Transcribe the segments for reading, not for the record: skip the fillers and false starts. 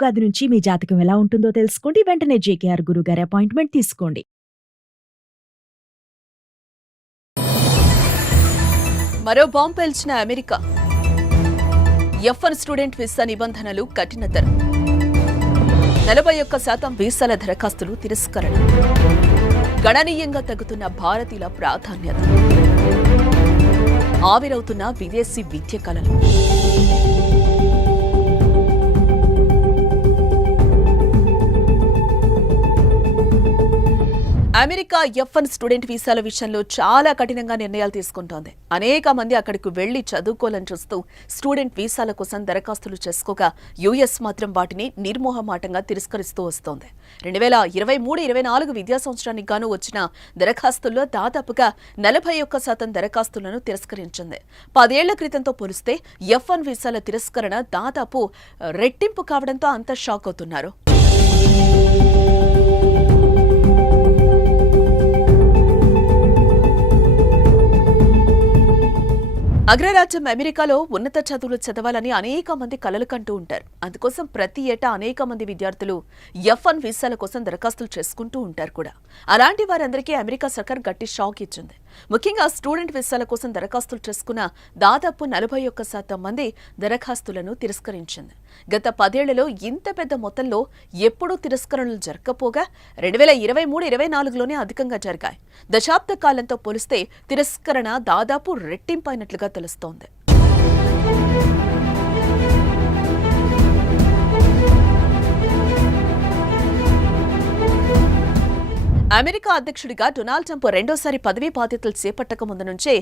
ఉగాది నుంచి మీ జాతకం ఎలా ఉంటుందో తెలుసుకోండి. వెంటనే జేకేఆర్ గురుగారి అపాయింట్మెంట్ తీసుకోండి. మరో బాంబు పేల్చిన అమెరికా. F1 స్టూడెంట్ వీసా నిబంధనలు కఠినతరం. 41% వీసాల దరఖాస్తులు తిరస్కరణ. గణనీయంగా తగ్గుతున్న భారతీయుల ప్రాధాన్యత. ఆవిరవుతున్న విదేశీ విద్య కళలు. అమెరికా F1 స్టూడెంట్ వీసాల విషయంలో చాలా కఠినంగా నిర్ణయాలు తీసుకుంటోంది. అనేక మంది అక్కడికి వెళ్లి చదువుకోవాలని చూస్తూ స్టూడెంట్ వీసాల కోసం దరఖాస్తులు చేసుకోగా యుఎస్ మాత్రం వాటిని నిర్మోహమాటంగా తిరస్కరిస్తూ వస్తోంది. 2023-24 విద్యా సంవత్సరానికి గాను వచ్చిన దరఖాస్తుల్లో దాదాపుగా 41% దరఖాస్తులను తిరస్కరించింది. 10 ఏళ్ల క్రితంతో పోలిస్తే F1 వీసాల తిరస్కరణ దాదాపు రెట్టింపు కావడంతో అంతా షాక్ అవుతున్నారు. అగ్రరాజ్యం అమెరికాలో ఉన్నత చదువులు చదవాలని అనేక మంది కలలు కంటూ ఉంటారు. అందుకోసం ప్రతి ఏటా అనేక మంది విద్యార్థులు F1 వీసాల కోసం దరఖాస్తులు చేసుకుంటూ ఉంటారు కూడా. అలాంటి వారందరికీ అమెరికా సర్కార్ గట్టి షాక్ ఇచ్చింది. ముఖ్యంగా స్టూడెంట్ వీసాల కోసం దరఖాస్తులు చేసుకున్న దాదాపు 41% మంది దరఖాస్తులను తిరస్కరించింది. గత 10 ఏళ్లలో ఇంత పెద్ద మొత్తంలో ఎప్పుడూ తిరస్కరణలు జరగకపోగా 2023-24లోనే అధికంగా జరిగాయి. దశాబ్ద కాలంతో పోలిస్తే తిరస్కరణ దాదాపు రెట్టింపైనట్లుగా తెలుస్తోంది. అమెరికా అధ్యక్షుడిగా డొనాల్డ్ ట్రంప్ రెండోసారి పదవీ బాధ్యతలు చేపట్టక ముందు నుంచే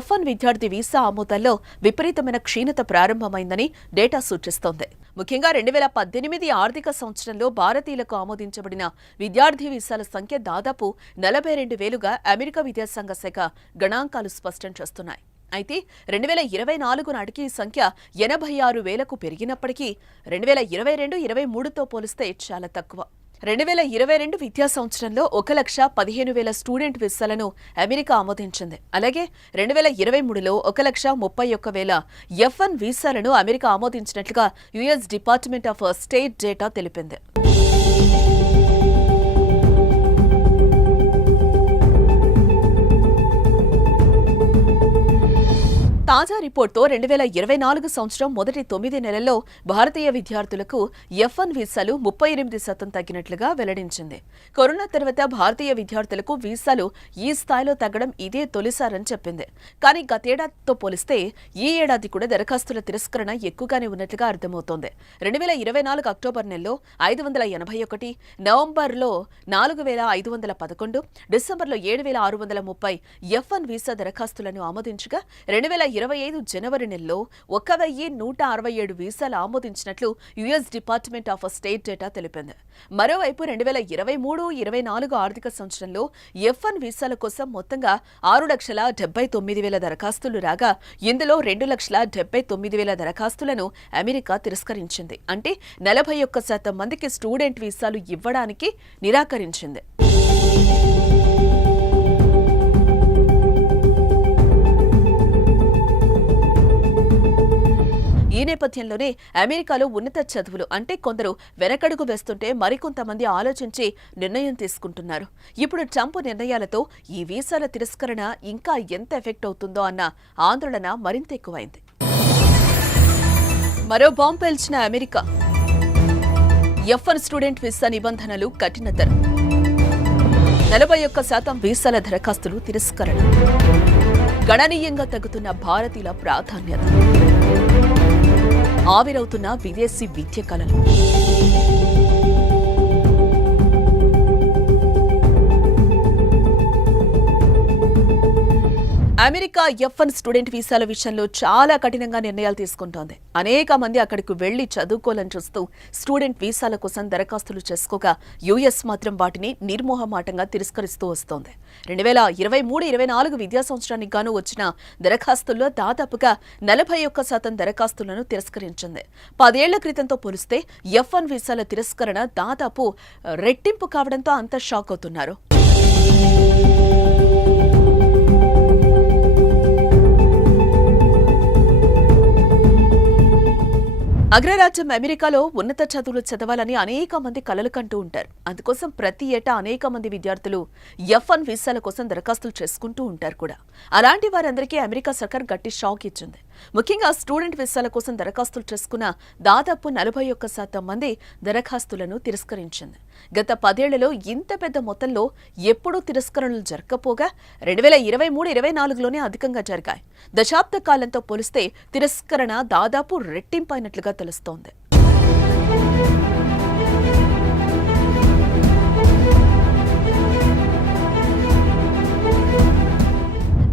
F1 విద్యార్థి వీసా ఆమోదాల్లో విపరీతమైన క్షీణత ప్రారంభమైందని డేటా సూచిస్తోంది. ముఖ్యంగా 2018 ఆర్థిక సంవత్సరంలో భారతీయులకు ఆమోదించబడిన విద్యార్థి వీసాల సంఖ్య దాదాపు 42,000గా అమెరికా విద్యాశాంగ శాఖ గణాంకాలు స్పష్టం చేస్తున్నాయి. అయితే 2024 నాటికి ఈ సంఖ్య 86,000కు పెరిగినప్పటికీ 2022-23తో పోలిస్తే చాలా తక్కువ. 2022 విద్యా సంవత్సరంలో 1,15,000 స్టూడెంట్ వీసాలను అమెరికా ఆమోదించింది. అలాగే 2023లో 1,31,000 F1 వీసాలను అమెరికా ఆమోదించినట్లుగా US Department of State data తెలిపింది. తాజా రిపోర్ట్తో 2024 సంవత్సరం మొదటి 9 నెలల్లో భారతీయ విద్యార్థులకు F1 వీసాలు 38% తగ్గినట్లుగా వెల్లడించింది. కరోనా తర్వాత భారతీయ విద్యార్థులకు వీసాలు ఈ స్థాయిలో తగ్గడం ఇదే తొలిసారని చెప్పింది. కానీ గతేడాదితో పోలిస్తే ఈ ఏడాది కూడా దరఖాస్తుల తిరస్కరణ ఎక్కువగానే ఉన్నట్లుగా అర్థమవుతోంది. 2024 అక్టోబర్ నెలలో 581, నవంబర్లో 4,511, డిసెంబర్లో 7,630 F1 వీసా దరఖాస్తులను ఆమోదించగా 2025 జనవరి నెలలో 1,167 వీసాలు ఆమోదించినట్లు US Department of State data తెలిపింది. మరోవైపు 2023-24 ఆర్థిక సంవత్సరంలో F1 వీసాల కోసం మొత్తంగా 6,79,000 దరఖాస్తులు రాగా ఇందులో 2,79,000 దరఖాస్తులను అమెరికా తిరస్కరించింది. అంటే 41% మందికి స్టూడెంట్ వీసాలు ఇవ్వడానికి నిరాకరించింది. ఈ నేపథ్యంలోనే అమెరికాలో ఉన్నత చదువులు అంటే కొందరు వెనకడుగు వేస్తుంటే మరికొంతమంది ఆలోచించి నిర్ణయం తీసుకుంటున్నారు. ఇప్పుడు ట్రంప్ నిర్ణయాలతో ఈ వీసాల తిరస్కరణ ఇంకా ఎంత ఎఫెక్ట్ అవుతుందో అన్న ఆందోళన మరింత ఎక్కువైంది. మరో బాంబు పేల్చిన అమెరికా. F1 స్టూడెంట్ వీసా నిబంధనలు కఠినతరం. 41% వీసాల దరఖాస్తులు తిరస్కరణ. గణనీయంగా తగ్గుతున్న భారతీయుల ప్రాధాన్యత. ఆవిరవుతున్న విదేశీ విద్య కళలు. అమెరికా F1 స్టూడెంట్ వీసాల విషయంలో చాలా కఠినంగా నిర్ణయాలు తీసుకుంటోంది. అనేక మంది అక్కడికి వెళ్లి చదువుకోవాలని చూస్తూ స్టూడెంట్ వీసాల కోసం దరఖాస్తులు చేసుకోగా యుఎస్ మాత్రం వాటిని నిర్మోహమాటంగా తిరస్కరిస్తూ వస్తోంది. 2023-24 విద్యా సంవత్సరానికి గాను వచ్చిన దరఖాస్తుల్లో దాదాపుగా 41% దరఖాస్తులను తిరస్కరించింది. 10 ఏళ్ల క్రితంతో పోలిస్తే F1 వీసాల తిరస్కరణ దాదాపు రెట్టింపు కావడంతో అంతా షాక్ అవుతున్నారు. అగ్రరాజ్యం అమెరికాలో ఉన్నత చదువులు చదవాలని అనేక మంది కలలు కంటూ ఉంటారు. అందుకోసం ప్రతి ఏటా అనేక మంది విద్యార్థులు F1 వీసాల కోసం దరఖాస్తులు చేసుకుంటూ ఉంటారు కూడా. అలాంటి వారందరికీ అమెరికా సర్కార్ గట్టి షాక్ ఇచ్చింది. ముఖ్యంగా స్టూడెంట్ వీసాల కోసం దరఖాస్తులు చేసుకున్న దాదాపు 41% మంది దరఖాస్తులను తిరస్కరించింది. గత 10 ఏళ్లలో ఇంత పెద్ద మొత్తంలో ఎప్పుడూ తిరస్కరణలు జరగకపోగా 2023-24లోనే అధికంగా జరిగాయి. దశాబ్ద కాలంతో పోలిస్తే తిరస్కరణ దాదాపు రెట్టింపైనట్లుగా తెలుస్తోంది.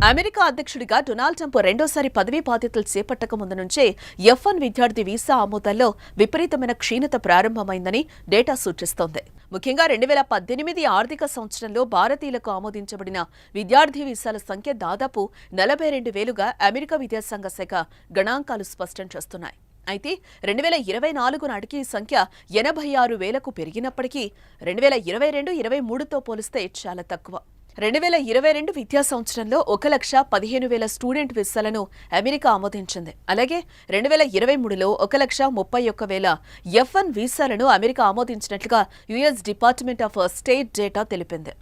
అమెరికా అధ్యక్షుడిగా డొనాల్డ్ ట్రంప్ రెండోసారి పదవీ బాధ్యతలు చేపట్టక ముందు నుంచే F1 విద్యార్థి వీసా ఆమోదాల్లో విపరీతమైన క్షీణత ప్రారంభమైందని డేటా సూచిస్తోంది. ముఖ్యంగా 2018 ఆర్థిక సంవత్సరంలో భారతీయులకు ఆమోదించబడిన విద్యార్థి వీసాల సంఖ్య దాదాపు 42,000గా అమెరికా విదేశాంగ శాఖ గణాంకాలు స్పష్టం చేస్తున్నాయి. అయితే 2024 నాటికి ఈ సంఖ్య 86,000కు పెరిగినప్పటికీ 2022-23తో పోలిస్తే చాలా తక్కువ. 2022 విద్యా సంవత్సరంలో 1,15,000 స్టూడెంట్ వీసాలను అమెరికా ఆమోదించింది. అలాగే 2023లో 1,31,000 F1 వీసాలను అమెరికా ఆమోదించినట్లుగా US Department of State data తెలిపింది.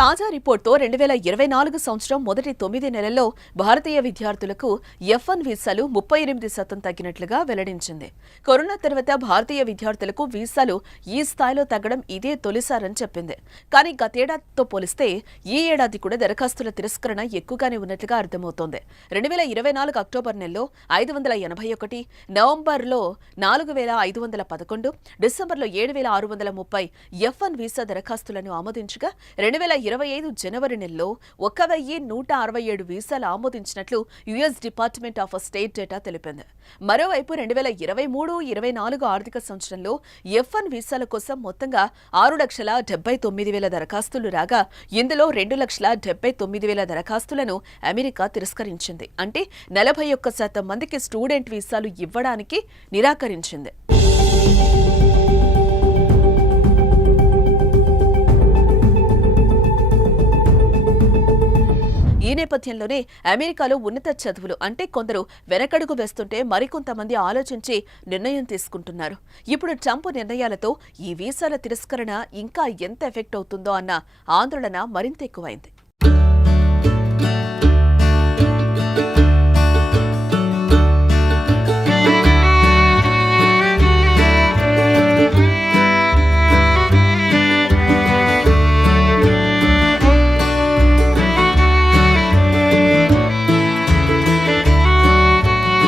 తాజా రిపోర్ట్తో 2024 సంవత్సరం మొదటి 9 నెలల్లో భారతీయ విద్యార్థులకు F1 వీసాలు 38% తగ్గినట్లుగా వెల్లడించింది. కరోనా తర్వాత భారతీయ విద్యార్థులకు వీసాలు ఈ స్థాయిలో తగ్గడం ఇదే తొలిసారని చెప్పింది. కానీ గతేడాదితో పోలిస్తే ఈ ఏడాది కూడా దరఖాస్తుల తిరస్కరణ ఎక్కువగానే ఉన్నట్లుగా అర్థమవుతోంది. 2024 అక్టోబర్ నెలలో 581, నవంబర్లో 4,511, డిసెంబర్లో 7,630 F1 వీసా దరఖాస్తులను ఆమోదించగా 2025 జనవరి నెలలో 1,167 వీసాలు ఆమోదించినట్లు US Department of State data తెలిపింది. మరోవైపు 2023-24 ఆర్థిక సంవత్సరంలో F1 వీసాల కోసం మొత్తంగా 6,79,000 దరఖాస్తులు రాగా ఇందులో 2,79,000 దరఖాస్తులను అమెరికా తిరస్కరించింది. అంటే 41% మందికి స్టూడెంట్ వీసాలు ఇవ్వడానికి నిరాకరించింది. ఈ నేపథ్యంలోనే అమెరికాలో ఉన్నత చదువులు అంటే కొందరు వెనకడుగు వేస్తుంటే మరికొంతమంది ఆలోచించి నిర్ణయం తీసుకుంటున్నారు. ఇప్పుడు ట్రంప్ నిర్ణయాలతో ఈ వీసాల తిరస్కరణ ఇంకా ఎంత ఎఫెక్ట్ అవుతుందో అన్న ఆందోళన మరింత ఎక్కువైంది.